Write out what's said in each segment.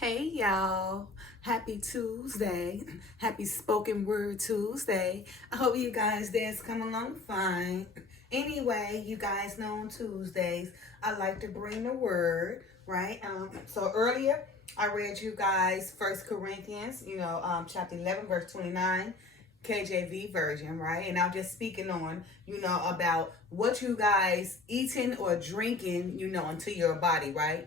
Hey y'all, happy Tuesday, happy spoken word Tuesday. I hope you guys that's coming along fine. Anyway, you guys know on Tuesdays I like to bring the word, right? So earlier I read you guys First Corinthians, chapter 11, verse 29. KJV version, right? And I'm just speaking on, about what you guys eating or drinking, into your body, right?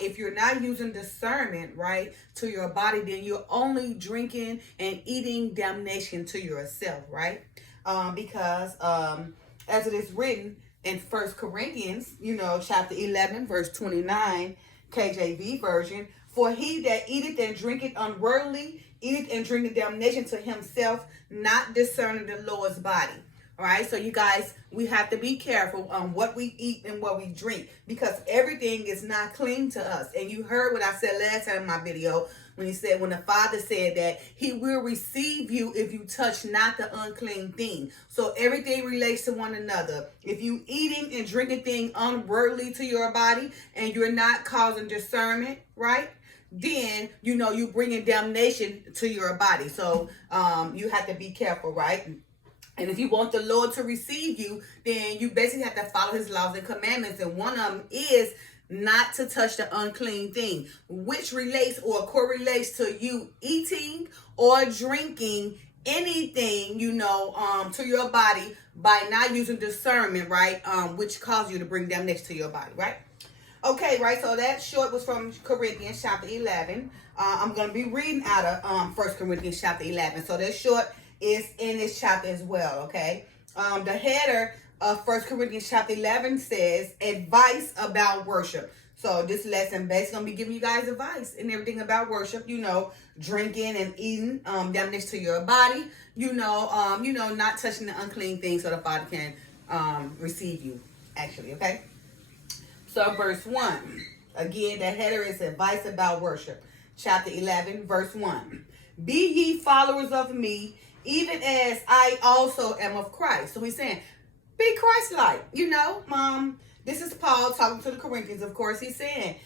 If you're not using discernment, right, to your body, then you're only drinking and eating damnation to yourself, right? Because as it is written in First Corinthians, chapter 11, verse 29, KJV version, for he that eateth and drinketh unworthily eateth and drinketh damnation to himself, not discerning the Lord's body. All right, so you guys, we have to be careful on what we eat and what we drink because everything is not clean to us. And you heard what I said last time in my video when the Father said that he will receive you if you touch not the unclean thing. So everything relates to one another. If you eating and drinking things unworthily to your body and you're not causing discernment, right? Then you bringing damnation to your body. So you have to be careful, right? And if you want the Lord to receive you, then you basically have to follow his laws and commandments. And one of them is not to touch the unclean thing, which relates or correlates to you eating or drinking anything, to your body by not using discernment, right? Which causes you to bring damnation to your body, right? Okay, right, so that short was from Corinthians chapter 11. I'm going to be reading out of 1 Corinthians chapter 11. So that short is in this chapter as well, okay? The header of 1 Corinthians chapter 11 says, advice about worship. So this lesson basically going to be giving you guys advice and everything about worship, drinking and eating, damage to your body, not touching the unclean things so the Father can receive you, actually, okay? So verse 1, again, the header is advice about worship. Chapter 11, verse 1. Be ye followers of me, even as I also am of Christ. So he's saying, be Christ-like, This is Paul talking to the Corinthians, of course. He's saying,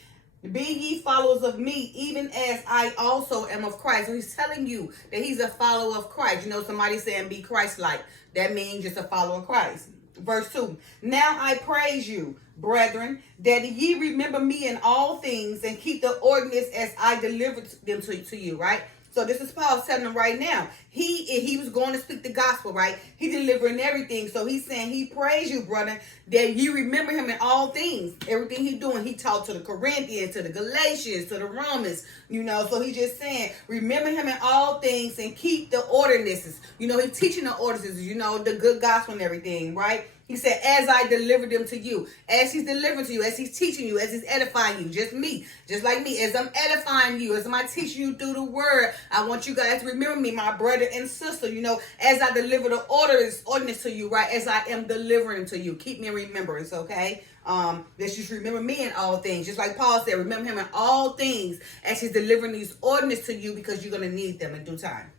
be ye followers of me, even as I also am of Christ. So he's telling you that he's a follower of Christ. Somebody saying be Christ-like. That means just a follower of Christ. Verse 2, now I praise you, brethren, that ye remember me in all things and keep the ordinance as I delivered them to you, right? So this is Paul telling them right now. He was going to speak the gospel, right? He delivering everything. So he's saying he praise you, brother, that you remember him in all things. Everything he doing, he taught to the Corinthians, to the Galatians, to the Romans, So he's just saying, remember him in all things and keep the ordinances. He's teaching the ordinances, the good gospel and everything, right? He said, as I delivered them to you, as he's delivering to you, as he's teaching you, as he's edifying you, just like me, as I'm edifying you, as I'm teaching you through the word, I want you guys to remember me, my brother and sister, as I deliver the ordinance to you, right, as I am delivering to you. Keep me in remembrance, okay? Let's just remember me in all things. Just like Paul said, remember him in all things as he's delivering these ordinances to you because you're going to need them in due time.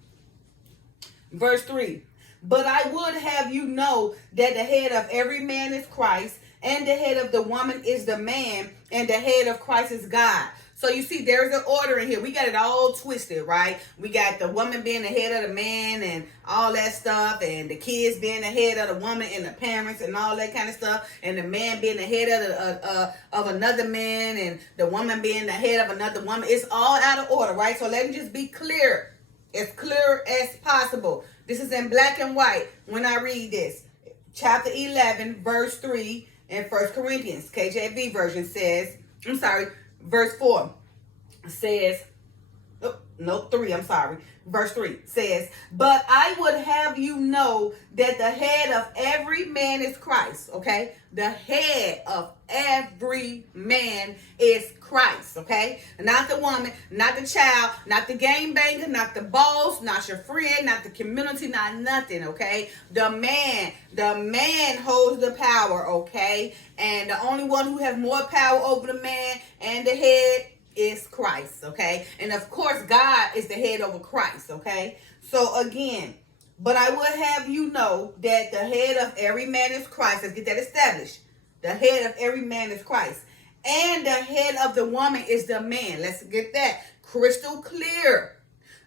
Verse 3. But I would have you know that the head of every man is Christ, and the head of the woman is the man, and the head of Christ is God. So you see, there's an order in here. We got it all twisted, right? We got the woman being the head of the man and all that stuff, and the kids being the head of the woman and the parents and all that kind of stuff, and the man being the head of another man, and the woman being the head of another woman. It's all out of order, right? So let me just be clear, as clear as possible. This is in black and white when I read this. Chapter 11, verse 3 in 1 Corinthians. KJV version says, verse 4 says, 3, Verse 3 says, but I would have you know that the head of every man is Christ, okay? The head of every man is Christ, okay? Not the woman, not the child, not the game banger, not the boss, not your friend, not the community, not nothing, okay? The man holds the power, okay? And the only one who has more power over the man and the head is Christ, okay? And of course, God is the head over Christ, okay? So again, but I would have you know that the head of every man is Christ. Let's get that established. The head of every man is Christ. And the head of the woman is the man. Let's get that crystal clear.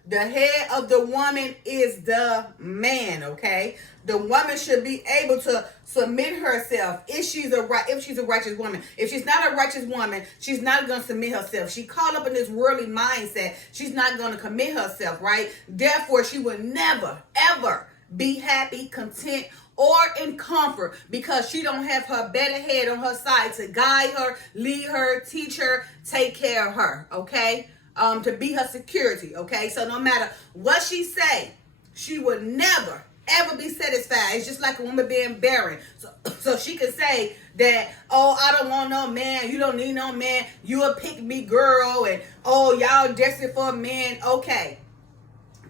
The head of the woman is the man, okay? The woman should be able to submit herself if she's a righteous woman. If she's not a righteous woman, she's not going to submit herself. She caught up in this worldly mindset. She's not going to commit herself, right? Therefore, she will never, ever be happy, content, or in comfort because she don't have her better head on her side to guide her, lead her, teach her, take care of her, okay? To be her security, okay? So no matter what she say, she will never, ever be satisfied. It's just like a woman being barren. So she can say that, oh, I don't want no man. You don't need no man. You a pick me girl. And, oh, y'all desperate for a man. Okay.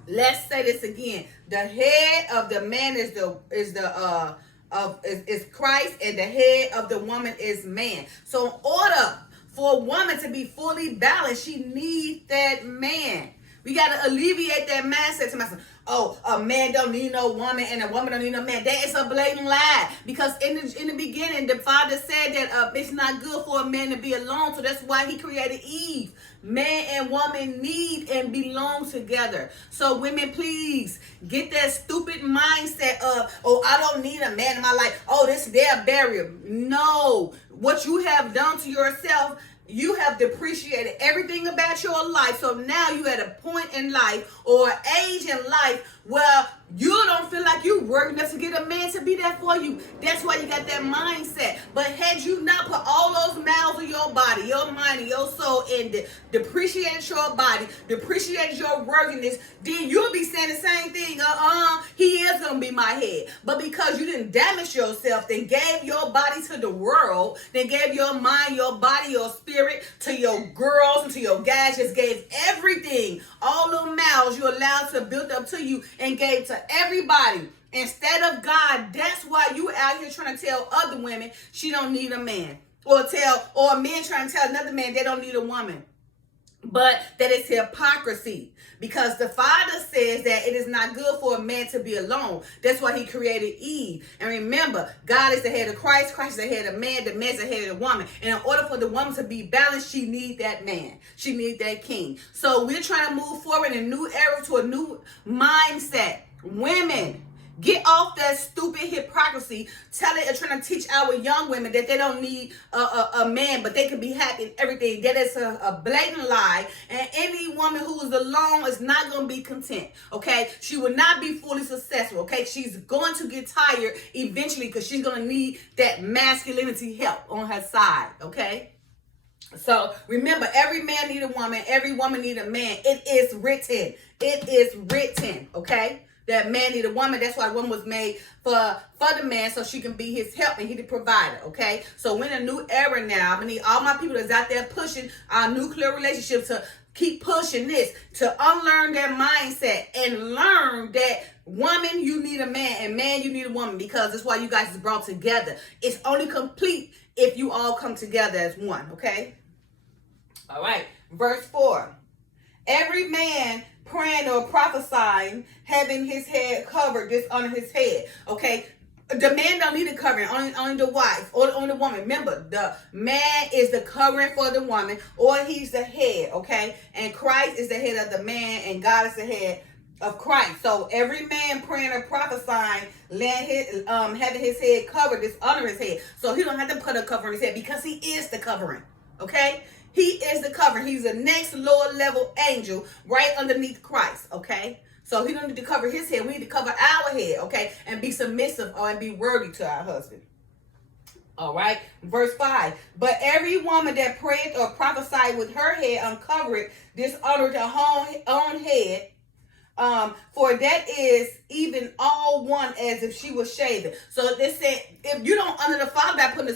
Let's say this again. The head of the man is Christ, and the head of the woman is man. So in order for a woman to be fully balanced, she needs that man. We got to alleviate that mindset to myself. Oh, a man don't need no woman and a woman don't need no man. That is a blatant lie. Because in the beginning, the Father said that it's not good for a man to be alone. So that's why he created Eve. Man and woman need and belong together. So women, please get that stupid mindset of, oh, I don't need a man in my life. Oh, this is their barrier. No. What you have done to yourself, you have depreciated everything about your life. So now you at a point in life or age in life where you don't feel like you work enough to get a man to be there for you. That's why you got that mindset. But had you not put all those miles of your body, your mind, and your soul in depreciated your body, depreciated your worthiness, then you'll be saying the same thing. He is going to be my head. But because you didn't damage yourself, then gave your body to the world, then gave your mind, your body, your spirit to your girls and to your guys, just gave everything, all the miles you allowed to build up to you and gave to everybody instead of God. That's why you out here trying to tell other women she don't need a man, or a man trying to tell another man they don't need a woman. But that is hypocrisy, because the Father says that it is not good for a man to be alone. That's why he created Eve. And remember, God is the head of Christ. Christ is the head of man. The man's the head of the woman. And in order for the woman to be balanced, she needs that man. She needs that king. So we're trying to move forward in a new era to a new mindset. Women, get off that stupid hypocrisy, telling and trying to teach our young women that they don't need a man, but they can be happy in everything. That is a blatant lie. And any woman who is alone is not going to be content, okay? She will not be fully successful, okay? She's going to get tired eventually because she's going to need that masculinity help on her side, okay? So remember, every man need a woman, every woman need a man. It is written. It is written, okay? That man need a woman. That's why woman was made for the man, so she can be his help and he the provider, okay? So we're in a new era now. I need all my people that's out there pushing our nuclear relationship to keep pushing this, to unlearn that mindset and learn that woman, you need a man, and man, you need a woman, because that's why you guys is brought together. It's only complete if you all come together as one, okay? All right, verse 4. Every man praying or prophesying, having his head covered, dishonor his head. Okay, the man don't need a covering, only the wife or only the woman. Remember, the man is the covering for the woman, or he's the head. Okay, and Christ is the head of the man, and God is the head of Christ. So every man praying or prophesying, having his head covered, dishonor his head. So he don't have to put a cover on his head because he is the covering. Okay. He is the covering. He's the next lower level angel right underneath Christ, okay? So he don't need to cover his head. We need to cover our head, okay? And be submissive and be worthy to our husband. All right? Verse 5. But every woman that prayeth or prophesied with her head uncovered, dishonored her own head, for that is even all one as if she was shaven. So they said, if you don't honor the Father by putting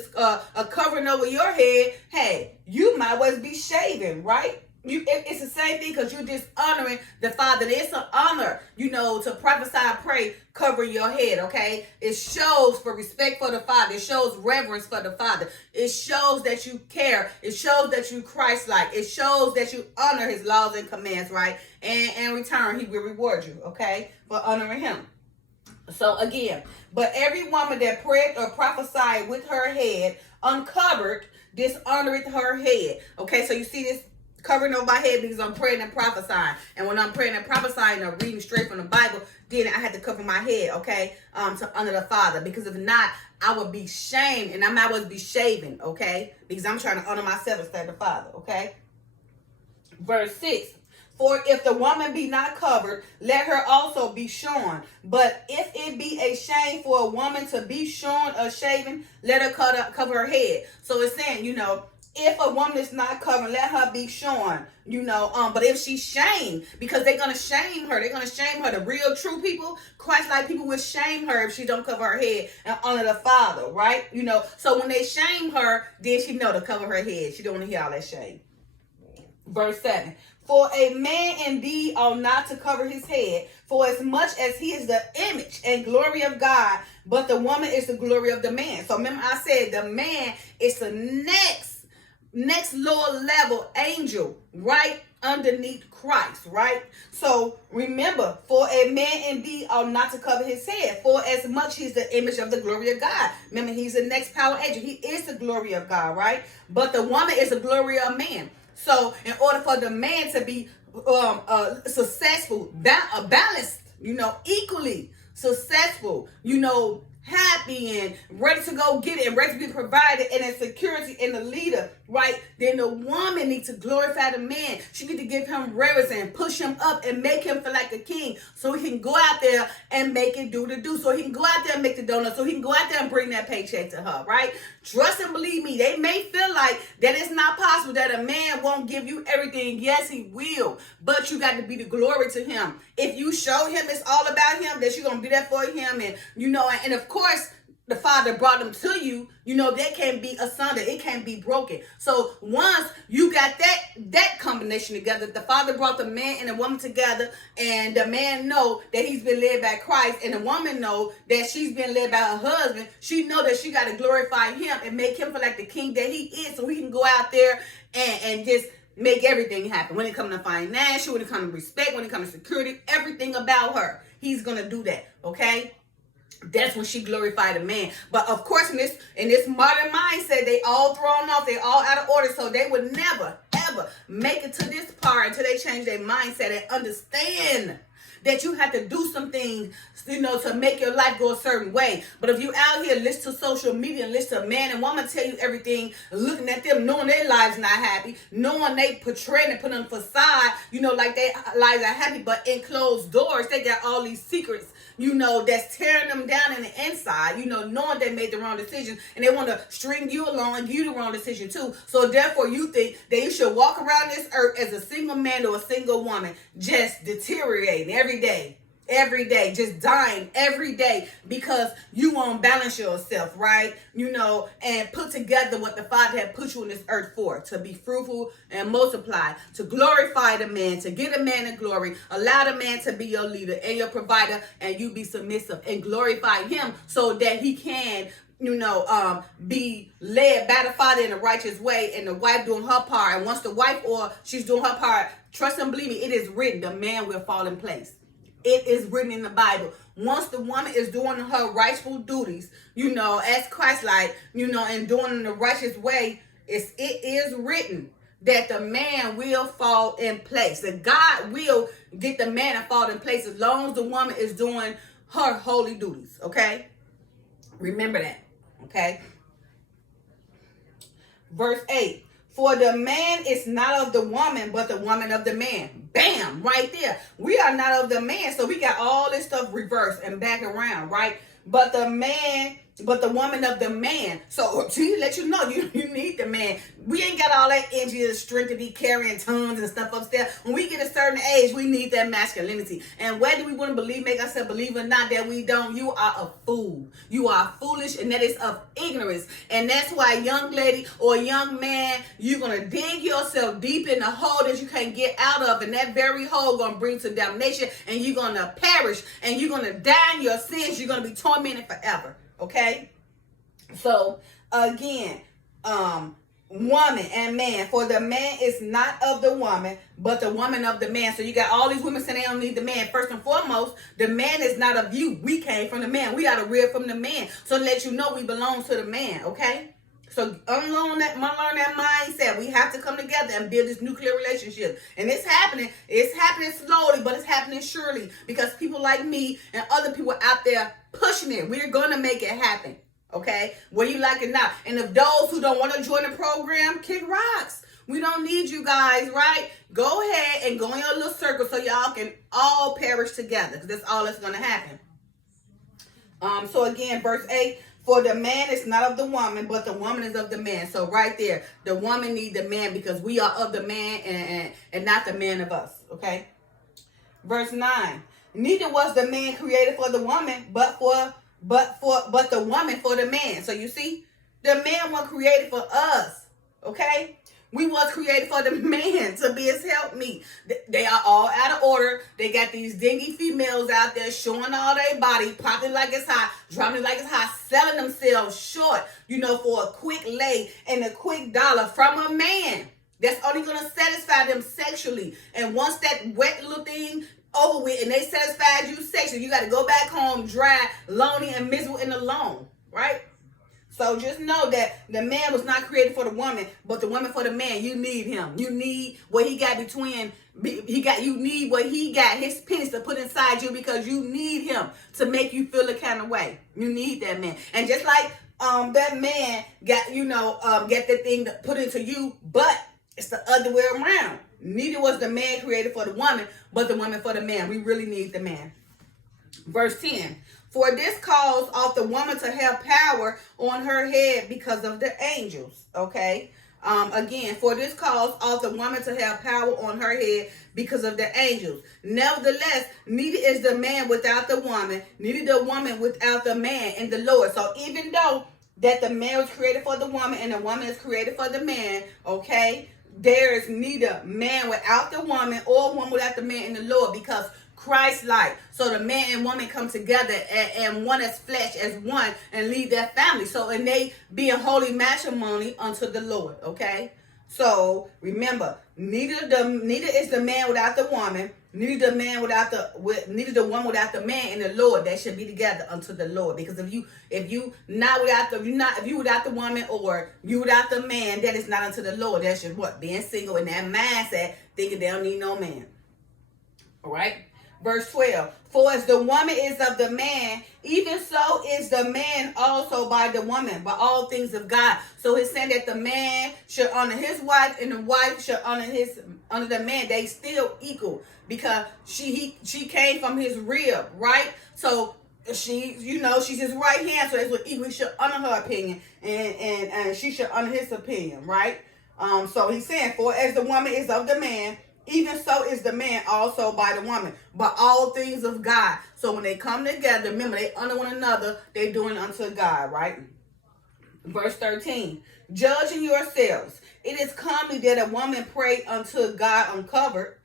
a covering over your head, hey, you might well be shaven, right? It's the same thing, because you're dishonoring the Father. It's an honor, to prophesy and pray, cover your head, okay? It shows for respect for the Father. It shows reverence for the Father. It shows that you care. It shows that you Christ-like. It shows that you honor his laws and commands, right? And in return, he will reward you, okay, for honoring him. So again, but every woman that prayed or prophesied with her head uncovered dishonoreth her head. Okay, so you see this covering over my head because I'm praying and prophesying. And when I'm praying and prophesying or reading straight from the Bible, then I had to cover my head, okay, to honor the Father. Because if not, I would be shamed and I might well be shaven, okay, because I'm trying to honor myself instead of the Father, okay. Verse 6. For if the woman be not covered, let her also be shorn. But if it be a shame for a woman to be shorn or shaven, let her cover her head. So it's saying, if a woman is not covered, let her be shorn. But if she's shamed, because they're gonna shame her, The real true people, Christ-like people, will shame her if she don't cover her head and honor the Father, right? So when they shame her, then she know to cover her head. She don't want to hear all that shame. Verse 7. For a man indeed ought not to cover his head, for as much as he is the image and glory of God, but the woman is the glory of the man. So remember I said the man is the next lower level angel, right underneath Christ, right? So remember, for a man indeed ought not to cover his head, for as much he's the image of the glory of God. Remember, he's the next power angel. He is the glory of God, right? But the woman is the glory of man. So in order for the man to be successful, balanced, equally successful, happy and ready to go get it and ready to be provided and in security in the leader, right? Then the woman needs to glorify the man. She needs to give him reverence and push him up and make him feel like a king so he can go out there and make it do. So he can go out there and make the donuts. So he can go out there and bring that paycheck to her, right? Trust and believe me, they may feel like that it's not possible, that a man won't give you everything. Yes, he will. But you got to be the glory to him. If you show him it's all about him, that you're going to be there for him. And, and of course, the Father brought them to you, they can't be asunder. It can't be broken. So once you got that combination together, the Father brought the man and the woman together, and the man know that he's been led by Christ, and the woman know that she's been led by her husband. She know that she got to glorify him and make him feel like the king that he is, so he can go out there and just make everything happen. When it comes to financial, when it comes to respect, when it comes to security, everything about her, he's going to do that, okay? That's when she glorified a man. But of course, in this modern mindset, they all thrown off, they all out of order. So they would never, ever make it to this part until they change their mindset and understand that you have to do some things, to make your life go a certain way. But if you out here listen to social media and listen to a man and woman tell you everything, looking at them, knowing their lives not happy, knowing they portray and put on facade, like their lives are happy, but in closed doors, they got all these secrets, that's tearing them down in the inside, knowing they made the wrong decision, and they want to string you along and give you the wrong decision too. So therefore, you think that you should walk around this earth as a single man or a single woman, just deteriorating every day, just dying every day because you won't balance yourself, right? And put together what the Father had put you on this earth for, to be fruitful and multiply, to glorify the man, to give the man the glory, allow the man to be your leader and your provider, and you be submissive and glorify him so that he can be led by the Father in a righteous way, and the wife doing her part. And once the wife or she's doing her part, trust and believe me, it is written, the man will fall in place. It is written in the Bible. Once the woman is doing her rightful duties, as Christ-like, and doing in the righteous way, it is written that the man will fall in place. That God will get the man to fall in place as long as the woman is doing her holy duties, okay? Remember that, okay? Verse 8. For the man is not of the woman, but the woman of the man. Bam, right there. We are not of the man, so we got all this stuff reversed and back around, right? But the woman of the man. So to let you know, you need the man. We ain't got all that energy and strength to be carrying tons and stuff upstairs. When we get a certain age, we need that masculinity. And whether we want to make ourselves believe or not that we don't, you are a fool. You are foolish, and that is of ignorance. And that's why, young lady or young man, you're going to dig yourself deep in the hole that you can't get out of. And that very hole going to bring to damnation, and you're going to perish, and you're going to die in your sins. You're going to be tormented forever. Okay? So, again, woman and man, for the man is not of the woman, but the woman of the man. So you got all these women saying they don't need the man. First and foremost, the man is not of you. We came from the man. We got to rear from the man. So to let you know we belong to the man, okay? So unlearn that mindset. We have to come together and build this nuclear relationship. And it's happening. It's happening slowly, but it's happening surely. Because people like me and other people out there pushing it. We're going to make it happen. Okay, whether you like it or not. And if those who don't want to join the program, kick rocks. We don't need you guys, right? Go ahead and go in your little circle so y'all can all perish together, because that's all that's going to happen. So again, verse 8, for the man is not of the woman, but the woman is of the man. So right there, the woman needs the man because we are of the man and not the man of us, okay? Verse 9, neither was the man created for the woman, but the woman for the man. So you see, the man was created for us. Okay, we was created for the man to be his helpmeet. They are all out of order. They got these dingy females out there showing all their body, popping like it's hot, dropping like it's hot, selling themselves short, for a quick lay and a quick dollar from a man that's only gonna satisfy them sexually. And once that wet little thing over with and they satisfied you sexually, you got to go back home dry, lonely, and miserable and alone, right? So just know that the man was not created for the woman, but the woman for the man. You need him. You need what he got you need what he got, his penis, to put inside you, because you need him to make you feel a kind of way. You need that man. And just like that man got get that thing to put into you, but it's the other way around. Neither was the man created for the woman, but the woman for the man. We really need the man. Verse 10. For this calls off the woman to have power on her head because of the angels. Okay. Again, for this calls off the woman to have power on her head because of the angels. Nevertheless, neither is the man without the woman, neither the woman without the man in the Lord. So even though that the man was created for the woman and the woman is created for the man, okay, there is neither man without the woman or woman without the man in the Lord, because Christ-like. So the man and woman come together and one as flesh as one and lead their family. So, and they be a holy matrimony unto the Lord. Okay. So remember, neither is the man without the woman, neither the woman without the man in the Lord. They should be together unto the Lord. Because if you without the woman or you without the man, that is not unto the Lord. That's just what? Being single in that mindset, thinking they don't need no man. All right. Verse 12, for as the woman is of the man, even so is the man also by the woman, by all things of God. So he's saying that the man should honor his wife and the wife should honor the man. They still equal, because she came from his rib, right? So she's his right hand, so that's what equal. He should honor her opinion and she should honor his opinion, right? So he's saying, for as the woman is of the man, even so is the man also by the woman, by all things of God. So when they come together, remember, they honor one another, they doing unto God, right? Verse 13, judging yourselves. It is comely that a woman pray unto God uncovered.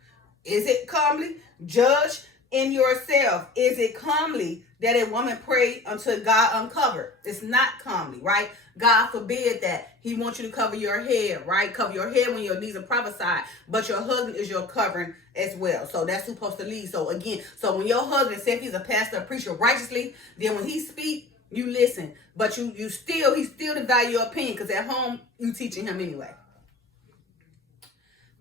Is it comely? Judge in yourself. Is it comely that a woman pray unto God uncovered? It's not comely, right? God forbid that. He wants you to cover your head, right? Cover your head when your knees are prophesied, but your husband is your covering as well. So that's who's supposed to lead. So again, so when your husband says he's a pastor, a preacher righteously, then when he speak, you listen. But he still value your opinion, because at home you teaching him anyway.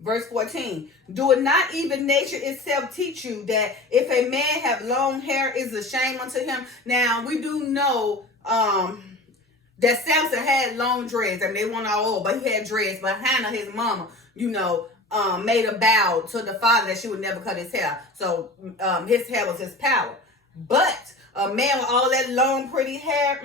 Verse 14, do it not even nature itself teach you that if a man have long hair is a shame unto him? Now we do know that Samson had long dreads. I mean, they weren't all old, but he had dreads. But Hannah, his mama, made a vow to the father that she would never cut his hair. So his hair was his power. But a man with all that long, pretty hair,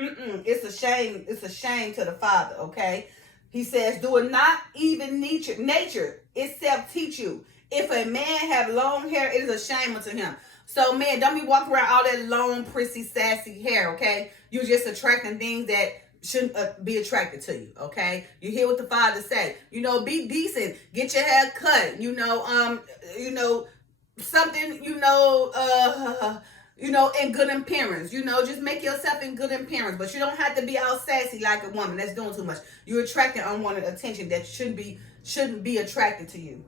it's a shame. It's a shame to the father, okay? He says, do it not even nature itself teach you. If a man have long hair, it is a shame unto him. So, man, don't be walking around all that long, prissy, sassy hair, okay? You're just attracting things that shouldn't be attracted to you, okay? You hear what the father say. Be decent. Get your hair cut. Something, in good appearance. Just make yourself in good appearance. But you don't have to be all sassy like a woman. That's doing too much. You're attracting unwanted attention that shouldn't be attracted to you.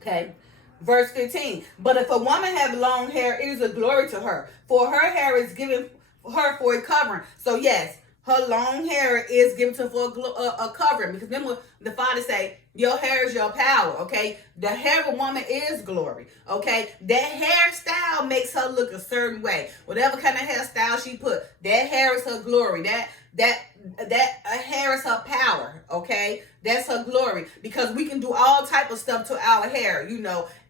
Okay. Verse 15. But if a woman have long hair, it is a glory to her, for her hair is given her for a covering. So yes, her long hair is given to her for a covering. Because remember, the Father say, your hair is your power, okay? The hair of a woman is glory, okay? That hairstyle makes her look a certain way. Whatever kind of hairstyle she put, that hair is her glory. That hair is her power, okay? That's her glory. Because we can do all type of stuff to our hair,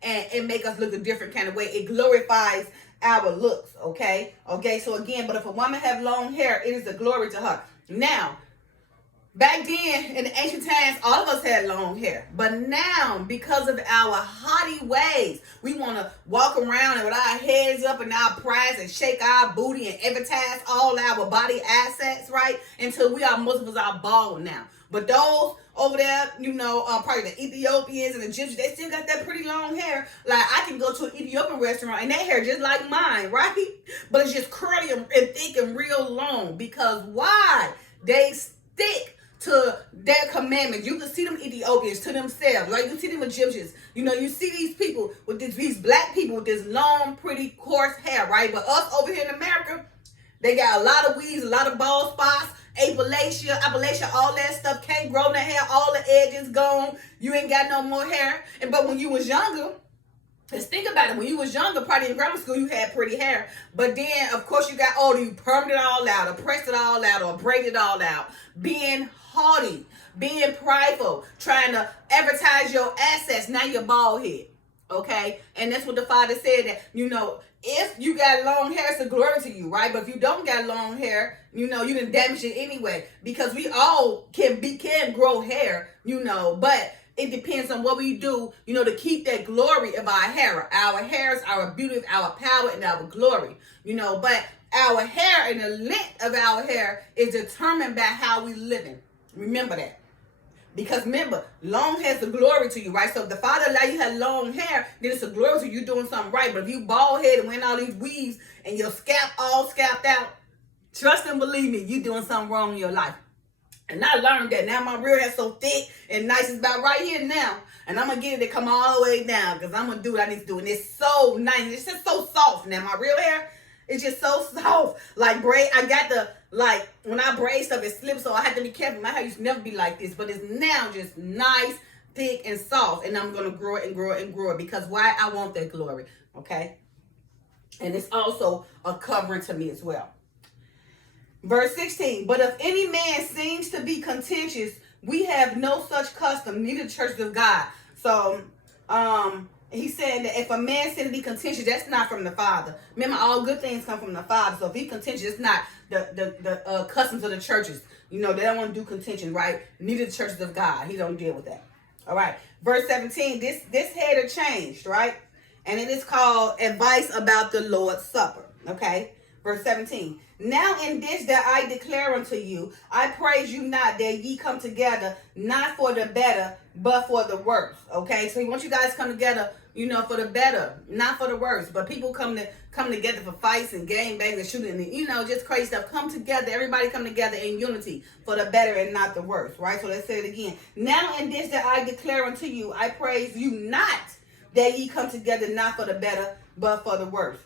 and make us look a different kind of way. It glorifies our looks, okay? Okay, so again, but if a woman have long hair, it is a glory to her. Now, back then, in the ancient times, all of us had long hair. But now, because of our haughty ways, we want to walk around and with our heads up and our prides and shake our booty and advertise all our body assets, right? Until most of us are bald now. But those over there, probably the Ethiopians and Egyptians, they still got that pretty long hair. Like, I can go to an Ethiopian restaurant and that hair just like mine, right? But it's just curly and thick and real long. Because why? They stick to their commandments. You can see them Ethiopians to themselves, right? You see them Egyptians. You see these people with these black people with this long, pretty, coarse hair, right? But us over here in America, they got a lot of weaves, a lot of bald spots, Appalachia, all that stuff. Can't grow no hair, all the edges gone. You ain't got no more hair. But when you was younger, let's think about it. When you was younger, probably in grammar school, you had pretty hair. But then, of course, you got older, you permed it all out, or pressed it all out, or braided it all out. Being haughty, being prideful, trying to advertise your assets. Now you're bald head. Okay? And that's what the Father said, that, if you got long hair, it's a glory to you, right? But if you don't got long hair, you done damage it anyway. Because we all can grow hair, but it depends on what we do, to keep that glory of our hair. Our hairs, our beauty, our power, and our glory, But our hair and the length of our hair is determined by how we living. Remember that. Because remember, long hair is a glory to you, right? So if the Father allow you to have long hair, then it's a glory to you doing something right. But if you bald head and wearing all these weaves and your scalp all scalped out, trust and believe me, you doing something wrong in your life. And I learned that. Now my real hair so thick and nice. It's about right here now. And I'm going to get it to come all the way down because I'm going to do what I need to do. And it's so nice. It's just so soft now. My real hair, it's just so soft. Like braid, I got the, when I braid stuff, it slips. So I have to be careful. My hair used to never be like this. But it's now just nice, thick, and soft. And I'm going to grow it and grow it and grow it. Because why? I want that glory. Okay? And it's also a covering to me as well. Verse 16, but if any man seems to be contentious, we have no such custom, neither the churches of God. So, he said that if a man seems to be contentious, that's not from the Father. Remember, all good things come from the Father. So if he's contentious, it's not the customs of the churches. They don't want to do contention, right? Neither the churches of God. He don't deal with that. All right. Verse 17, this header changed, right? And it is called advice about the Lord's Supper. Okay. Verse 17. Now in this that I declare unto you, I praise you not that ye come together, not for the better, but for the worse. Okay, so he wants you guys to come together, for the better, not for the worse. But people come together for fights and game bangs and shooting and, just crazy stuff. Come together, everybody come together in unity for the better and not the worse, right? So let's say it again. Now in this that I declare unto you, I praise you not that ye come together, not for the better, but for the worse.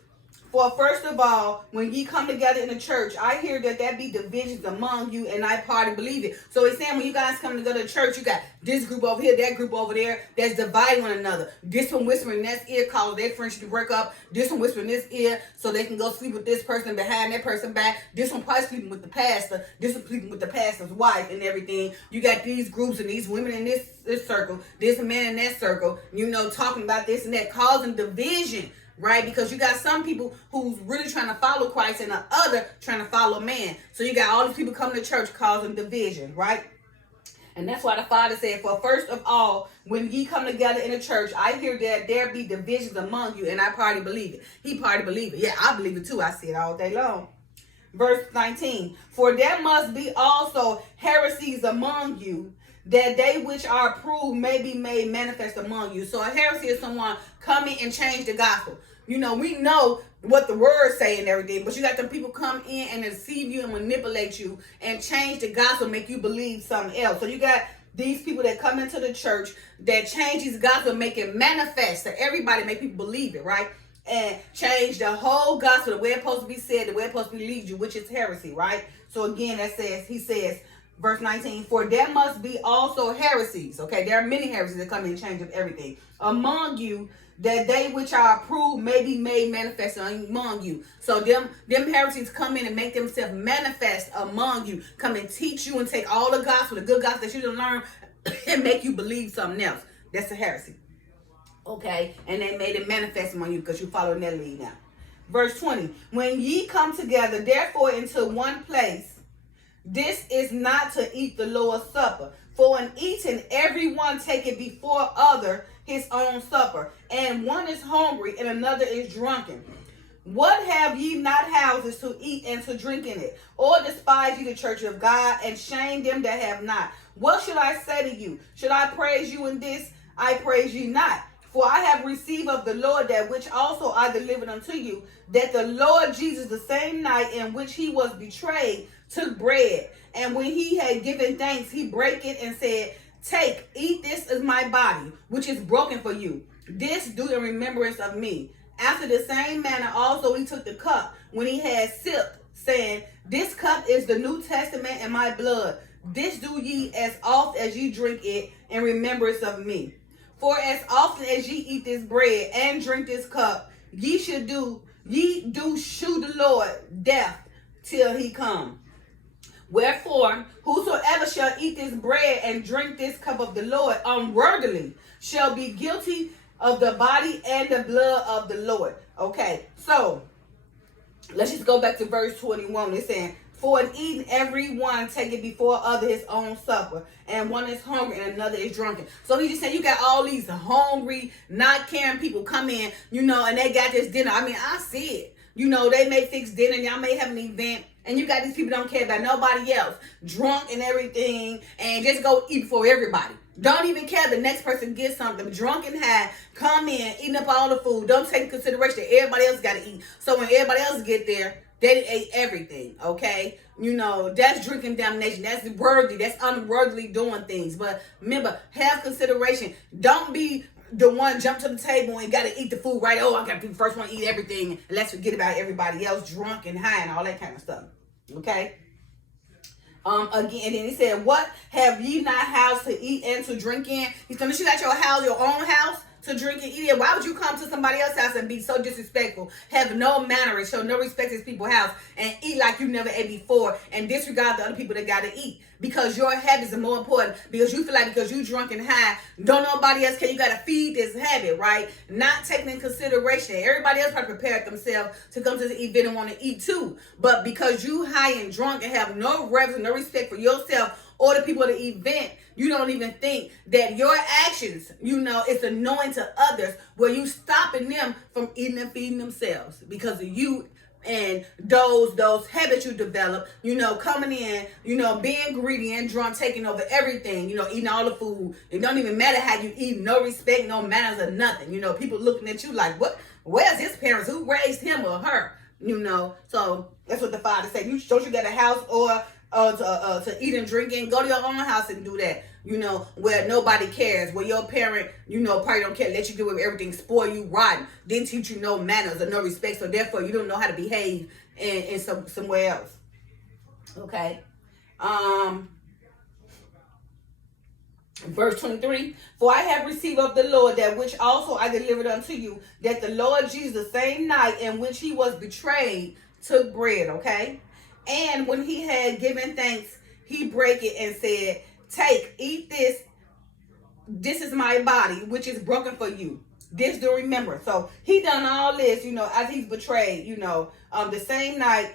For first of all, when ye come together in the church, I hear that there be divisions among you, and I partly believe it. So he's saying when you guys come together to church, you got this group over here, that group over there, that's dividing one another. This one whispering in that ear, calling their friendship to break up. This one whispering in this ear so they can go sleep with this person behind that person back. This one probably sleeping with the pastor. This one sleeping with the pastor's wife and everything. You got these groups and these women in this circle, this man in that circle, talking about this and that, causing division. Right? Because you got some people who's really trying to follow Christ and the other trying to follow man. So you got all these people coming to church causing division, right? And that's why the Father said, for first of all, when ye come together in the church, I hear that there be divisions among you, and I partly believe it. He partly believe it. Yeah, I believe it too. I see it all day long. Verse 19, for there must be also heresies among you, that they which are approved may be made manifest among you. So a heresy is someone coming and change the gospel. We know what the words say and everything, but you got them people come in and deceive you and manipulate you and change the gospel, make you believe something else. So you got these people that come into the church that change these gospel, make it manifest to everybody, make people believe it, right? And change the whole gospel, the way it's supposed to be said, the way it's supposed to be lead you, which is heresy, right? So again, he says, verse 19, for there must be also heresies. Okay, there are many heresies that come in and change of everything among you, that they which are approved may be made manifest among you. So them heresies come in and make themselves manifest among you, come and teach you and take all the gospel, the good gospel that you didn't learn, and make you believe something else. That's a heresy. Okay, and they made it manifest among you because you following their lead now. Verse 20, when ye come together, therefore, into one place, this is not to eat the Lord's Supper. For in eating, everyone taketh before other his own supper, and one is hungry, and another is drunken. What have ye not houses to eat and to drink in it? Or despise ye the church of God, and shame them that have not? What should I say to you? Should I praise you in this? I praise you not. For I have received of the Lord that which also I delivered unto you, that the Lord Jesus, the same night in which he was betrayed, took bread. And when he had given thanks, he brake it and said, take, eat, this is my body, which is broken for you. This do in remembrance of me. After the same manner also he took the cup when he had supped, saying, this cup is the New Testament in my blood. This do ye as oft as ye drink it in remembrance of me. For as often as ye eat this bread and drink this cup, ye do shew the Lord death till he come. Wherefore, whosoever shall eat this bread and drink this cup of the Lord unworthily shall be guilty of the body and the blood of the Lord. Okay, so let's just go back to verse 21. It's saying, for in eating everyone taketh before other his own supper, and one is hungry and another is drunken. So he just said you got all these hungry, not caring people come in, and they got this dinner. I mean, I see it. They may fix dinner, y'all may have an event, and you got these people don't care about nobody else, drunk and everything, and just go eat before everybody. Don't even care the next person gets something. Drunk and high, come in, eating up all the food. Don't take into consideration that everybody else got to eat. So when everybody else get there, they ate everything, okay? That's drinking damnation. That's worthy. That's unworthily doing things. But remember, have consideration. Don't be the one jump to the table and got to eat the food right. Oh, I got to be the first one to eat everything. And let's forget about everybody else drunk and high and all that kind of stuff, okay? Again, and then he said, what have ye not house to eat and to drink in? He's going to shoot at your house, your own house, to drink and eat it. Why would you come to somebody else's house and be so disrespectful, have no manner and show no respect to people's house and eat like you never ate before and disregard the other people that got to eat? Because your habits are more important, because you feel like because you drunk and high, don't nobody else care. You got to feed this habit, right? Not taking in consideration. Everybody else probably prepared themselves to come to the event and want to eat too. But because you high and drunk and have no reverence, no respect for yourself or the people at the event, you don't even think that your actions, is annoying to others, where you stopping them from eating and feeding themselves because of you and those habits you develop, coming in, being greedy and drunk, taking over everything, eating all the food. It don't even matter how you eat, no respect, no manners or nothing. People looking at you like, what? Where's his parents? Who raised him or her? So that's what the Father said. You got a house or to eat and drink in, go to your own house and do that, where nobody cares, where your parent, probably don't care, let you do everything, spoil you rotten, didn't teach you no manners or no respect, so therefore you don't know how to behave in somewhere else. Okay. Verse 23, for I have received of the Lord that which also I delivered unto you, that the Lord Jesus, the same night in which he was betrayed, took bread, okay? And when he had given thanks, he brake it and said, take, eat this. This is my body, which is broken for you. This do remember. So he done all this, as he's betrayed, the same night,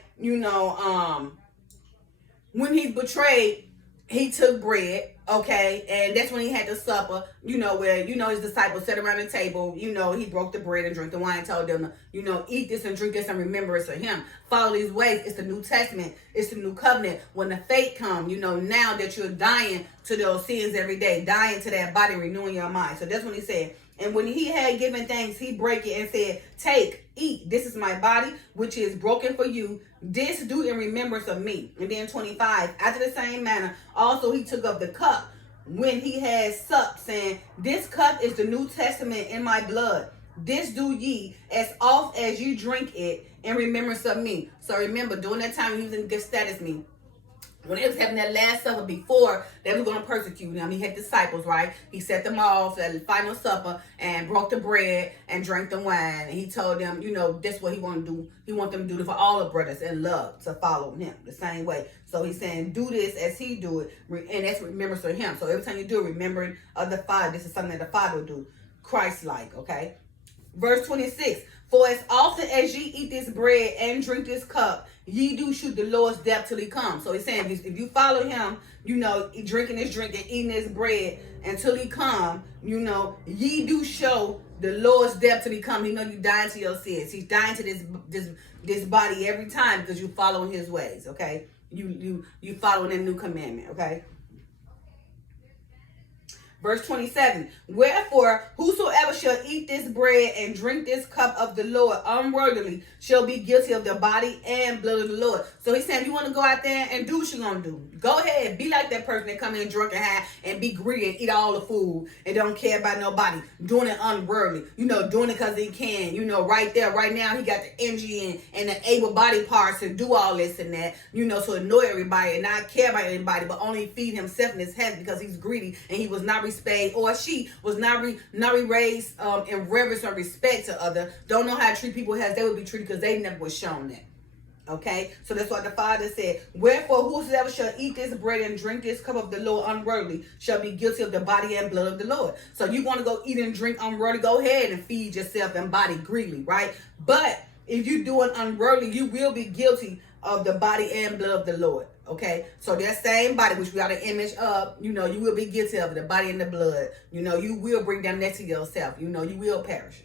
when he's betrayed, he took bread, okay, and that's when he had the supper, where, his disciples sat around the table, he broke the bread and drank the wine, told them, eat this and drink this in remembrance of him. Follow these ways. It's the New Testament. It's the new covenant. When the faith comes, now that you're dying to those sins every day, dying to that body, renewing your mind. So that's when he said, and when he had given thanks, he broke it and said, take, eat. This is my body, which is broken for you. This do in remembrance of me. And then 25, after the same manner, also he took up the cup when he had supped, saying, this cup is the New Testament in my blood. This do ye as oft as you drink it in remembrance of me. So remember, during that time, he was in good status, me. When they was having that last supper before they were going to persecute him, he had disciples, right? He set them off at the final supper and broke the bread and drank the wine. And he told them, that's what he want to do. He want them to do it for all the brothers in love to follow him the same way. So he's saying, do this as he do it. And that's remembrance of him. So every time you do it, remembering of the Father. This is something that the Father will do. Christ-like, okay? Verse 26, for as often as ye eat this bread and drink this cup, ye do shoot the Lord's death till he comes. So he's saying, if you follow him, drinking this drink and eating this bread until he come, ye do show the Lord's death till he come. He know you dying to your sins. He's dying to this body every time because you following his ways, okay? You following the new commandment, okay? Verse 27, wherefore whosoever shall eat this bread and drink this cup of the Lord unworthily shall be guilty of the body and blood of the Lord. So he's saying, if you want to go out there and do what you're going to do, go ahead. Be like that person that come in drunk and high and be greedy and eat all the food and don't care about nobody. Doing it unworthily. Doing it because he can. Right there, right now, he got the energy and the able body parts to do all this and that, to annoy everybody and not care about anybody, but only feed himself in his head because he's greedy and he was not respect, or she was not raised in reverence or respect to other. Don't know how to treat people as they would be treated because they never was shown that. Okay, so that's what the Father said. Wherefore, whosoever shall eat this bread and drink this cup of the Lord unworthily shall be guilty of the body and blood of the Lord. So you want to go eat and drink unworthily, go ahead and feed yourself and body greedily, right? But if you do it unworthily, you will be guilty of the body and blood of the Lord. Okay, so that same body, which we got an image of, you will be guilty of the body and the blood. You will bring them next to yourself. You will perish.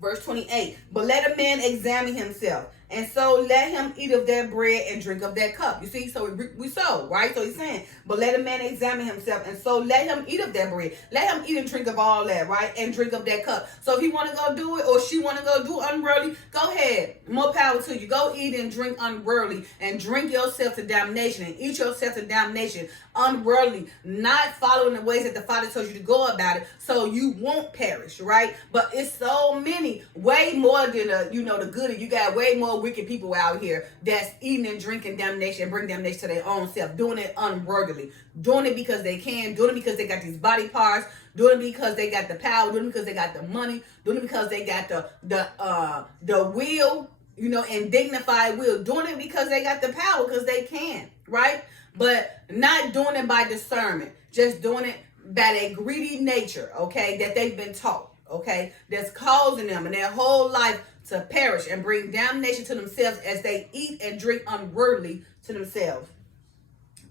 Verse 28, but let a man examine himself, and so let him eat of that bread and drink of that cup. You see, so we sow, right? So he's saying, but let a man examine himself, and so let him eat of that bread. Let him eat and drink of all that, right? And drink of that cup. So if he want to go do it, or she want to go do unworldly, go ahead. More power to you. Go eat and drink unworldly, and drink yourself to damnation, and eat yourself to damnation unworldly, not following the ways that the Father told you to go about it, so you won't perish, right? But it's so many, way more than the good. You got way more wicked people out here that's eating and drinking damnation, bring damnation to their own self, doing it unworthily, doing it because they can, doing it because they got these body parts, doing it because they got the power, doing it because they got the money, doing it because they got the will, and dignified will, doing it because they got the power, because they can, right? But not doing it by discernment, just doing it by that greedy nature, okay, that they've been taught, okay, that's causing them in their whole life to perish and bring damnation to themselves as they eat and drink unworthily to themselves,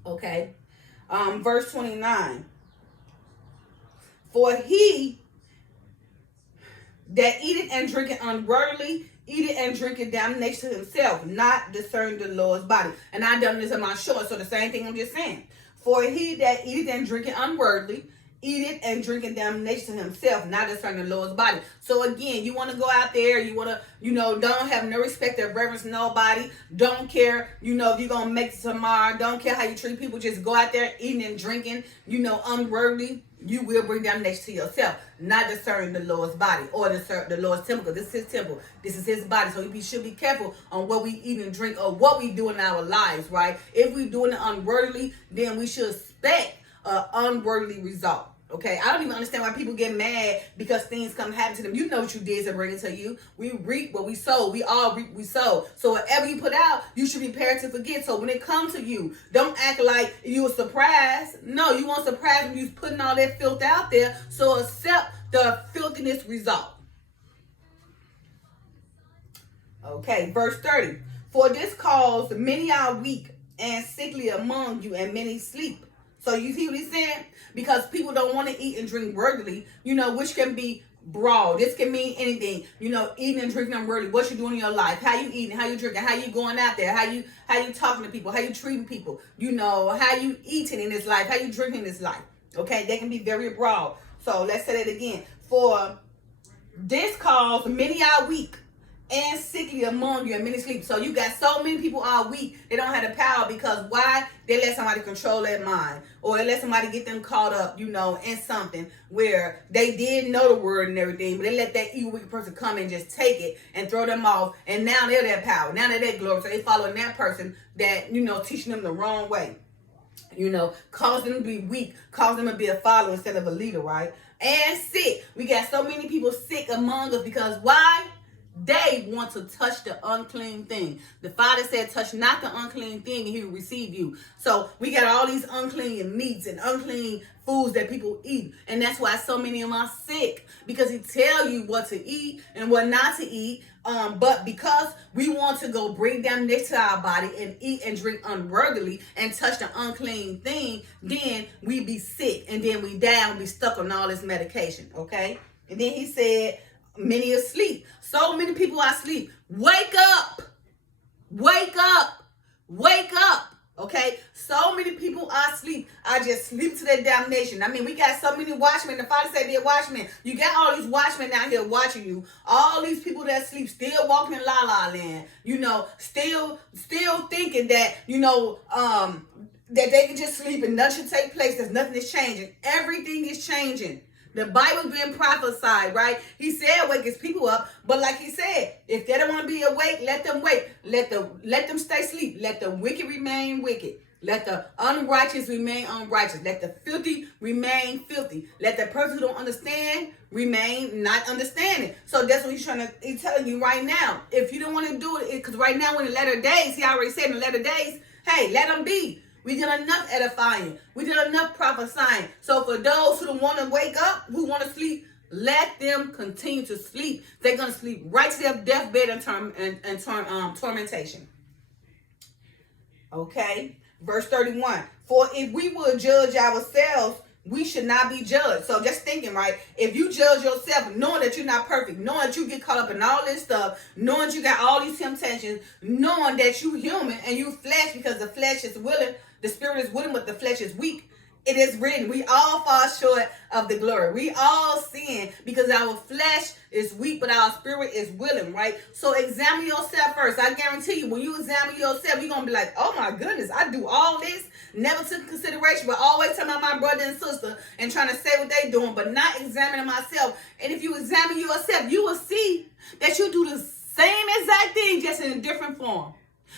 okay. Verse 29, for he that eateth and drinketh unworthily, eat it and drink it damnation to himself, not discern the Lord's body. And I done this in my short, so the same thing I'm just saying. For he that eateth and drinketh unworthily, eat it and drink it damnation to himself, not discern the Lord's body. So again, you want to go out there, you want to, don't have no respect or reverence to nobody. Don't care, if you're going to make it tomorrow. Don't care how you treat people. Just go out there eating and drinking, unworthily. You will bring damnation to yourself, not discerning the Lord's body or the Lord's temple. This is his temple. This is his body. So we should be careful on what we eat and drink or what we do in our lives, right? If we're doing it unworthily, then we should expect an unworthily result. Okay, I don't even understand why people get mad because things come happen to them. You know what you did to bring it to you. We reap what we sow. We all reap what we sow. So whatever you put out, you should be prepared to forget. So when it comes to you, don't act like you were surprised. No, you weren't surprised when you was putting all that filth out there. So accept the filthiness result. Okay, verse 30. For this cause many are weak and sickly among you, and many sleep. So you see what he's saying? Because people don't want to eat and drink worthily, which can be broad. This can mean anything. Eating and drinking unworthily. What you doing in your life? How you eating? How you drinking? How you going out there? How you talking to people? How you treating people? How you eating in this life? How you drinking in this life? Okay, they can be very broad. So let's say that again. For this cause many are weak and sickly among you, and many sleep. So you got so many people are weak, they don't have the power, because why? They let somebody control their mind, or they let somebody get them caught up, in something where they did know the word and everything, but they let that evil wicked person come and just take it and throw them off, and now they're their power, now they're their glory. So they following that person that, teaching them the wrong way, cause them to be weak, cause them to be a follower instead of a leader, right? And sick. We got so many people sick among us because why? They want to touch the unclean thing. The Father said, touch not the unclean thing and he will receive you. So we got all these unclean meats and unclean foods that people eat. And that's why so many of them are sick, because he tell you what to eat and what not to eat. But because we want to go bring down next to our body and eat and drink unworthily and touch the unclean thing, then we be sick and then we die and be stuck on all this medication. Okay. And then he said, many are asleep. So many people are asleep. Wake up. Wake up. Wake up. Okay? So many people are asleep. I just sleep to their damnation. I mean, we got so many watchmen. The Father said they're watchmen. You got all these watchmen out here watching you. All these people that sleep, still walking in la-la land. Still thinking that, that they can just sleep and nothing should take place. There's nothing is changing. Everything is changing. The Bible's been prophesied, right? He said wake his people up, but like he said, if they don't want to be awake, let them wake. Let them stay asleep. Let the wicked remain wicked. Let the unrighteous remain unrighteous. Let the filthy remain filthy. Let the person who don't understand remain not understanding. So that's what he's telling you right now. If you don't want to do it, because right now we're in the latter days, he already said in the latter days, hey, let them be. We did enough edifying. We did enough prophesying. So for those who don't want to wake up, who want to sleep, let them continue to sleep. They're going to sleep right to their deathbed and tormentation. Okay. Verse 31. For if we would judge ourselves, we should not be judged. So just thinking, right? If you judge yourself, knowing that you're not perfect, knowing that you get caught up in all this stuff, knowing that you got all these temptations, knowing that you human and you flesh, because the flesh is willing, the spirit is willing, but the flesh is weak. It is written, we all fall short of the glory. We all sin because our flesh is weak, but our spirit is willing, right? So examine yourself first. I guarantee you, when you examine yourself, you're going to be like, oh my goodness, I do all this, never took consideration, but always talking about my brother and sister and trying to say what they doing, but not examining myself. And if you examine yourself, you will see that you do the same exact thing, just in a different form.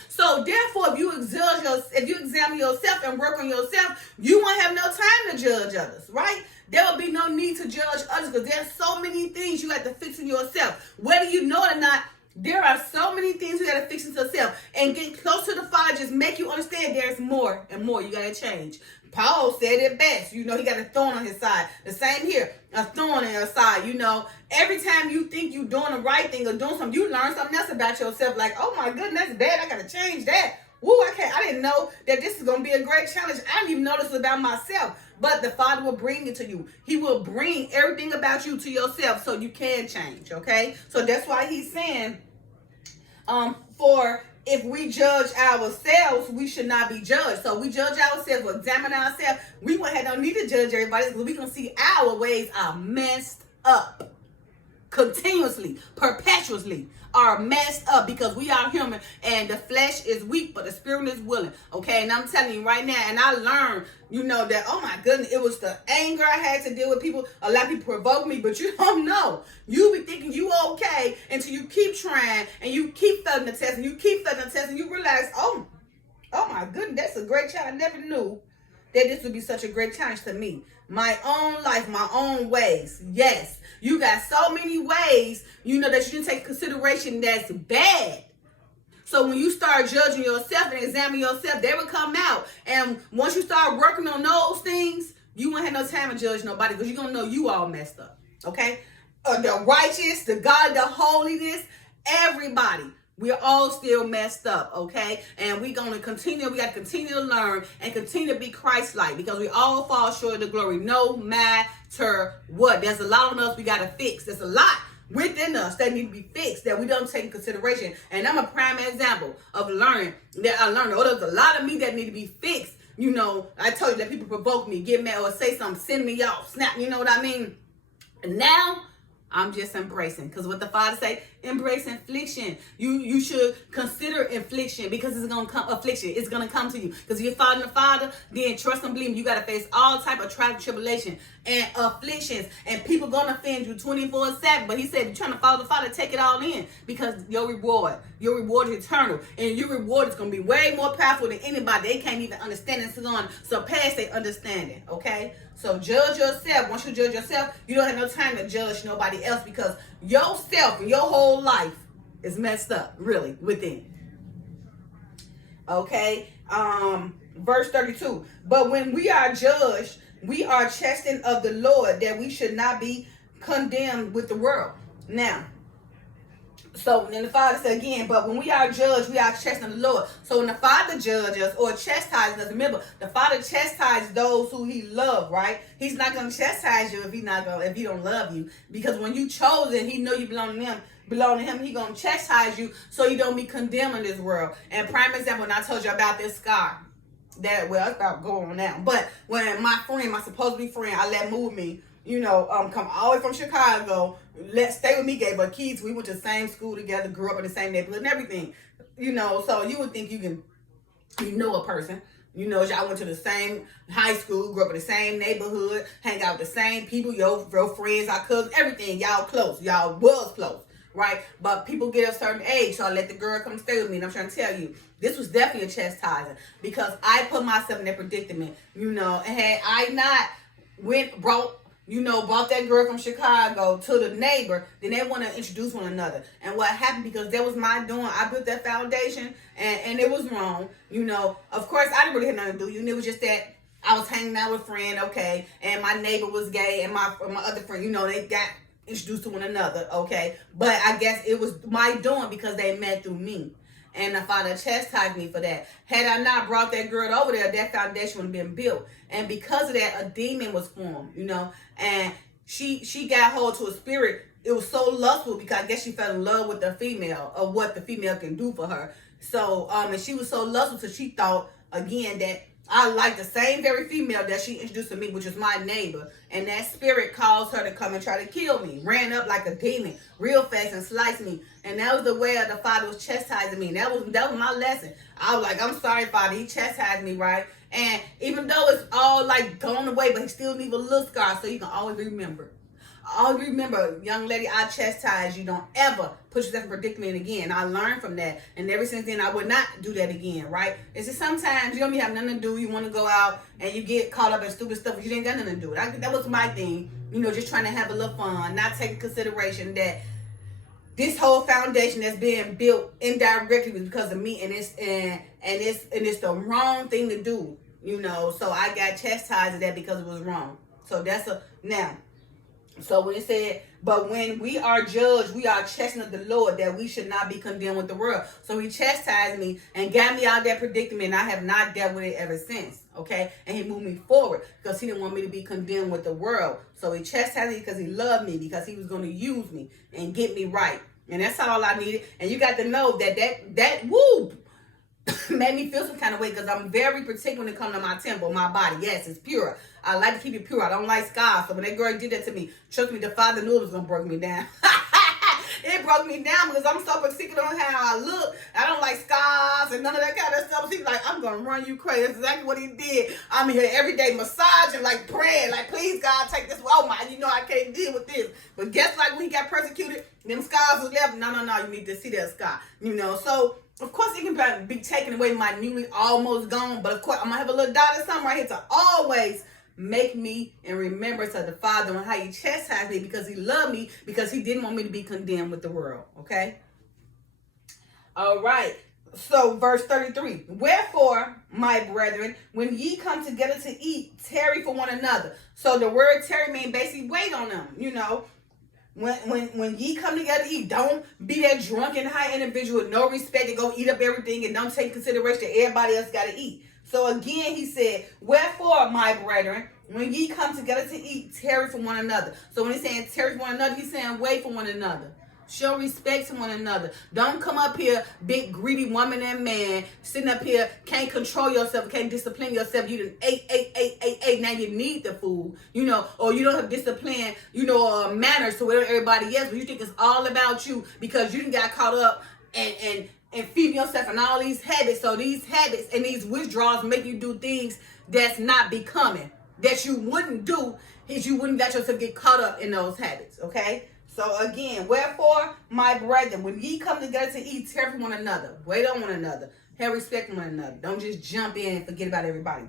So therefore, if you examine yourself and work on yourself, you won't have no time to judge others, right? There will be no need to judge others, because there's so many things you have to fix in yourself. Whether you know it or not, there are so many things you got to fix in yourself. And get close to the Father just make you understand there's more and more you got to change. Paul said it best. He got a thorn on his side. The same here, a thorn on your side. Every time you think you're doing the right thing or doing something, you learn something else about yourself. Like, oh my goodness, that's bad. I got to change that. Woo, I didn't know that this is going to be a great challenge. I didn't even know this about myself. But the Father will bring it to you. He will bring everything about you to yourself so you can change, okay? So that's why he's saying, for if we judge ourselves, we should not be judged. So we judge ourselves, we examine ourselves. We won't have no need to judge everybody, because we can see our ways are messed up. Continuously, perpetually are messed up, because we are human and the flesh is weak, but the spirit is willing. Okay, and I'm telling you right now, and I learned, that, oh my goodness, it was the anger I had to deal with people. A lot of people provoke me, but you don't know. You be thinking you okay until you keep trying and you keep failing the test and you keep failing the test and you realize, oh my goodness, that's a great challenge. I never knew that this would be such a great challenge to me. My own life, my own ways. Yes, you got so many ways, that you didn't take consideration that's bad. So when you start judging yourself and examining yourself, they will come out. And once you start working on those things, you won't have no time to judge nobody, because you're going to know you all messed up. Okay? The righteous, the God, the holiness, everybody. We're all still messed up, okay? And we got to continue to learn and continue to be Christ-like, because we all fall short of the glory no matter what. There's a lot of us we got to fix. There's a lot within us that need to be fixed that we don't take in consideration. And I'm a prime example of learning that I learned. Oh, there's a lot of me that need to be fixed. You know, I told you that people provoke me, get mad, or say something, send me off, snap, you know what I mean? And now I'm just embracing, because what the Father say, embrace affliction. You should consider affliction, because it's gonna come. Affliction, it's gonna come to you, because if you're following the Father, then trust and believe. You gotta face all type of trial, tribulation, and afflictions, and people gonna offend you 24/7. But He said, you're trying to follow the Father, take it all in, because your reward is eternal, and your reward is gonna be way more powerful than anybody. They can't even understand it. It's gonna surpass their understanding. Okay. So judge yourself. Once you judge yourself, you don't have no time to judge nobody else, because yourself and your whole life is messed up, really, within. Okay. Verse 32. But when we are judged, we are chastened of the Lord, that we should not be condemned with the world. Now, so then the Father said again, but when we are judged, we are chastened of the Lord. So when the Father judges us or chastises us, remember, the Father chastises those who He loves, right? He's not going to chastise you if He don't love you, because when you chosen, He know you belong to Him. He going to chastise you so you don't be condemned in this world. And prime example, when I told you about this scar, that, well, it's about going on now. But when my supposed to be friend, I let move me, come all the way from Chicago, stay with me, gave her keys. We went to the same school together, grew up in the same neighborhood and everything. So you would think you know a person. Y'all went to the same high school, grew up in the same neighborhood, hang out with the same people, your friends, our cousins, everything. Y'all close. Y'all was close, right? But people get a certain age, so I let the girl come stay with me. And I'm trying to tell you, this was definitely a chastising, because I put myself in that predicament, and had I not brought that girl from Chicago to the neighbor, then they want to introduce one another. And what happened, because that was my doing, I built that foundation, and it was wrong. Of course, I didn't really have nothing to do. It was just that I was hanging out with a friend, okay, and my neighbor was gay, and my other friend, they got introduced to one another, okay. But I guess it was my doing, because they met through me. And the Father chastised me for that. Had I not brought that girl over there, that foundation would have been built. And because of that, a demon was formed, and she got hold to a spirit. It was so lustful, because I guess she fell in love with the female, or what the female can do for her. So, and she was so lustful, so she thought, again, that I liked the same very female that she introduced to me, which was my neighbor. And that spirit caused her to come and try to kill me. Ran up like a demon real fast and sliced me. And that was the way the Father was chastising me. That was my lesson. I was like, I'm sorry, Father. He chastised me, right? And even though it's all like gone away, but he still leave a little scar, so you can always remember. Always remember, young lady, I chastise you. Don't ever put yourself in predicament again. I learned from that. And ever since then, I would not do that again, right? It's just sometimes you don't have nothing to do. You want to go out and you get caught up in stupid stuff, but you ain't got nothing to do. That was my thing. Just trying to have a little fun, not taking consideration that this whole foundation that's being built indirectly was because of me, and it's the wrong thing to do. So I got chastised of that because it was wrong. So So when it said, but when we are judged, we are chastened of the Lord, that we should not be condemned with the world. So He chastised me and got me out of that predicament, and I have not dealt with it ever since. Okay? And He moved me forward, because He didn't want me to be condemned with the world. So He chastised me because He loved me, because He was going to use me and get me right. And that's all I needed. And you got to know that woo made me feel some kind of way, because I'm very particular when it comes to my temple, my body. Yes, it's pure. I like to keep it pure. I don't like scars. So when that girl did that to me, trust me, the Father knew it was going to break me down. It broke me down, because I'm so particular on how I look. I don't like scars and none of that kind of stuff. She's like, I'm going to run you crazy. That's exactly what He did. I'm here every day massaging, like praying, like, please, God, take this. Oh, my, I can't deal with this. But guess like when He got persecuted, them scars was left. No, you need to see that scar. So of course, it can be taken away, minutely, almost gone. But of course, I'm going to have a little dot or something right here to always make me in remembrance of the Father and how He chastised me, because He loved me, because He didn't want me to be condemned with the world. Okay? All right. So, verse 33. Wherefore, my brethren, when ye come together to eat, tarry for one another. So, the word tarry means basically wait on them, When ye come together to eat, don't be that drunken high individual with no respect to go eat up everything and don't take consideration that everybody else got to eat. So again, he said, wherefore, my brethren, when ye come together to eat, tarry from one another. So when he's saying tarry from one another, he's saying wait for one another. Show respect to one another. Don't come up here, big greedy woman and man, sitting up here, can't control yourself, can't discipline yourself. You done ate. Now you need the food, or you don't have discipline, manners to whatever everybody else. But you think it's all about you because you done got caught up and feeding yourself and all these habits. So these habits and these withdrawals make you do things that's not becoming, that you wouldn't do if you wouldn't let yourself get caught up in those habits, okay? So again, wherefore, my brethren, when ye come together to eat, tarry from one another. Wait on one another. Have respect for one another. Don't just jump in and forget about everybody.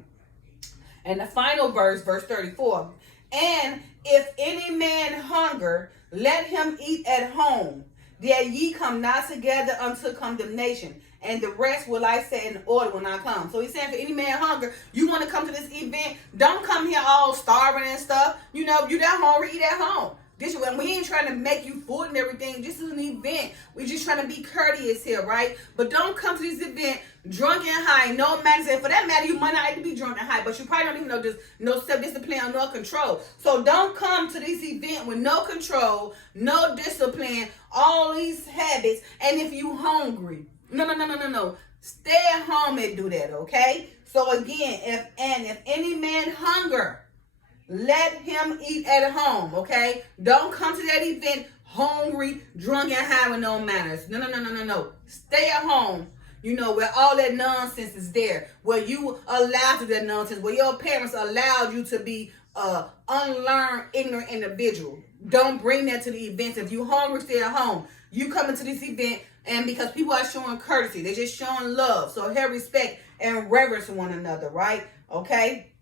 And the final verse 34. And if any man hunger, let him eat at home, that ye come not together unto condemnation. And the rest will I set in order when I come. So he's saying, for any man hunger, you want to come to this event, don't come here all starving and stuff. You that hungry, eat at home. We ain't trying to make you food and everything. This is an event. We're just trying to be courteous here, right? But don't come to this event drunk and high. No matter, for that matter, you might not have to be drunk and high, but you probably don't even know this, no self-discipline or no control. So don't come to this event with no control, no discipline, all these habits. And if you hungry, no. Stay at home and do that, okay? So again, if any man hunger, let him eat at home, okay? Don't come to that event hungry, drunk, and high with no manners. No. Stay at home, where all that nonsense is there, where you allowed to do that nonsense, where your parents allowed you to be unlearned, ignorant individual. Don't bring that to the events. If you hungry, stay at home. You come into this event, and because people are showing courtesy, they're just showing love. So have respect and reverence for one another, right? Okay?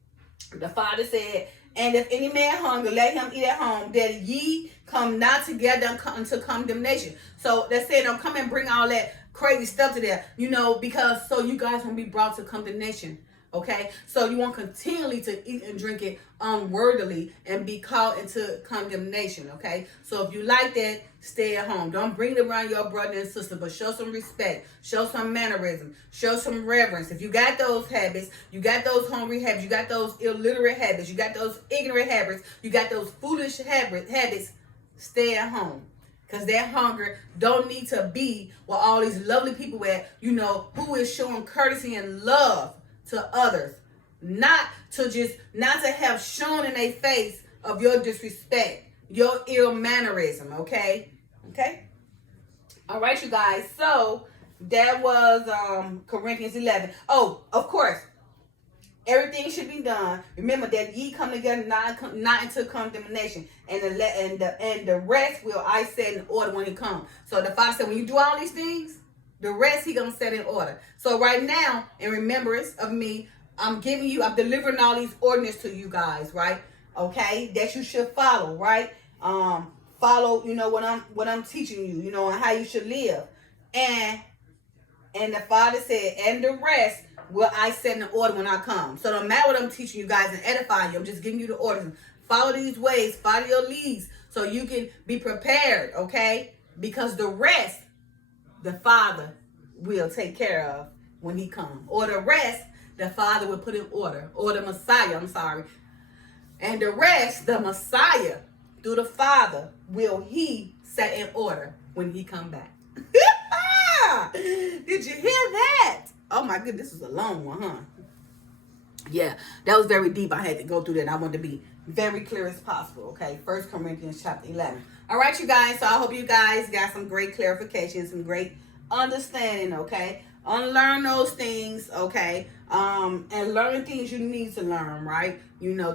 The Father said, and if any man hunger, let him eat at home, that ye come not together unto condemnation. So that's saying, don't come and bring all that crazy stuff to there, because so you guys won't be brought to condemnation. Okay, so you won't continually to eat and drink it unworthily and be caught into condemnation. Okay, so if you like that, stay at home. Don't bring it around your brother and sister, but show some respect, show some mannerism, show some reverence. If you got those habits, you got those hungry habits, you got those illiterate habits, you got those ignorant habits, you got those foolish habits, stay at home. Because that hunger don't need to be where all these lovely people at, who is showing courtesy and love to others, not to have shown in their face of your disrespect, your ill mannerism. Okay. All right, you guys. So that was Corinthians 11. Oh, of course, everything should be done. Remember that ye come together not into condemnation, and the rest will I set in order when he comes. So the Father said, when you do all these things, the rest he gonna set in order. So right now, in remembrance of me, I'm delivering all these ordinances to you guys, right? Okay, that you should follow, right? Follow, what I'm teaching you, and how you should live. And the Father said, and the rest will I set in order when I come. So no matter what I'm teaching you guys and edifying you, I'm just giving you the orders. Follow these ways, follow your leads, so you can be prepared, okay? Because the rest, the Father will take care of when he comes. Or the rest, the Father will put in order. Or the Messiah, And the rest, the Messiah, through the Father, will he set in order when he come back. Did you hear that? Oh my goodness, this is a long one, huh? Yeah, that was very deep. I had to go through that. I wanted to be very clear as possible, okay? 1 Corinthians chapter 11. All right, you guys. So I hope you guys got some great clarification, some great understanding, okay? Unlearn those things, okay? And learn things you need to learn, right?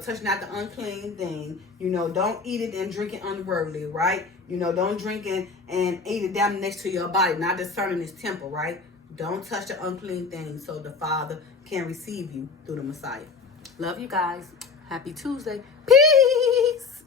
Touch not the unclean thing. Don't eat it and drink it unworthily, right? Don't drink it and eat it down next to your body, not discerning this temple, right? Don't touch the unclean thing so the Father can receive you through the Messiah. Love you guys. Happy Tuesday. Peace.